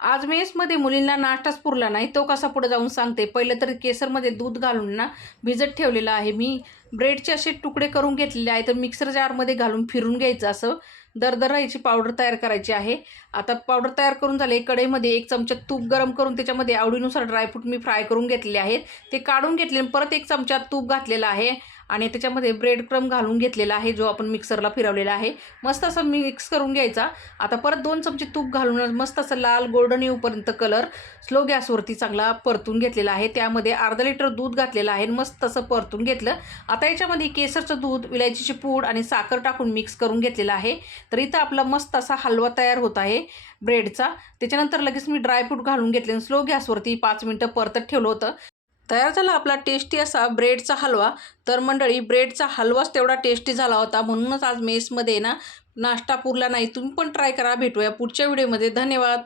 आज मेसमध्ये मुलींना नाश्ताच पुरला नाही, तो कसा पुढे जाऊन सांगते. पहिलं तर केसरमध्ये दूध घालून ना भिजत ठेवलेलं आहे मी. ब्रेडचे असे तुकडे करून घेतलेले आहे, तर मिक्सर जारमध्ये घालून फिरून घ्यायचं असं. दरदर याची पावडर तयार करायची आहे. आता पावडर तयार करून झाले. कढईमध्ये 1 चमचा तूप गरम करून त्याच्यामध्ये आवडीनुसार ड्रायफ्रूट मी फ्राय करून घेतलेले आहेत. ते काढून घेतले. परत 1 चमचा तूप घातलेला आहे आणि त्याच्यामध्ये ब्रेड क्रम घालून घेतलेला आहे, जो आपण मिक्सरला फिरवलेला आहे. मस्त असं मिक्स करून घ्यायचा. आता परत 2 चमचे तूप घालून मस्त असं लाल गोल्डन येऊपर्यंत कलर स्लो गॅसवरती चांगला परतून घेतलेला आहे. त्यामध्ये अर्धा लिटर दूध घातलेलं आहे, मस्त असं परतून घेतलं. आता याच्यामध्ये केसरचं दूध, विलायचीची पूड आणि साखर टाकून मिक्स करून घेतलेलं आहे. तर इथं आपला मस्त असा हलवा तयार होत आहे ब्रेडचा. त्याच्यानंतर लगेच मी ड्रायफ्रूट घालून घेतले आणि स्लो गॅसवरती 5 मिनिटं परतत ठेवलं होतं. तयार झाला आपला टेस्टी असा ब्रेडचा हलवा. तर मंडळी, ब्रेडचा हलवाच तेवढा टेस्टी झाला होता, म्हणूनच आज मेसमध्ये ना नाश्ता पुरला नाही. तुम्ही पण ट्राय करा. भेटूया पुढच्या व्हिडिओमध्ये. धन्यवाद.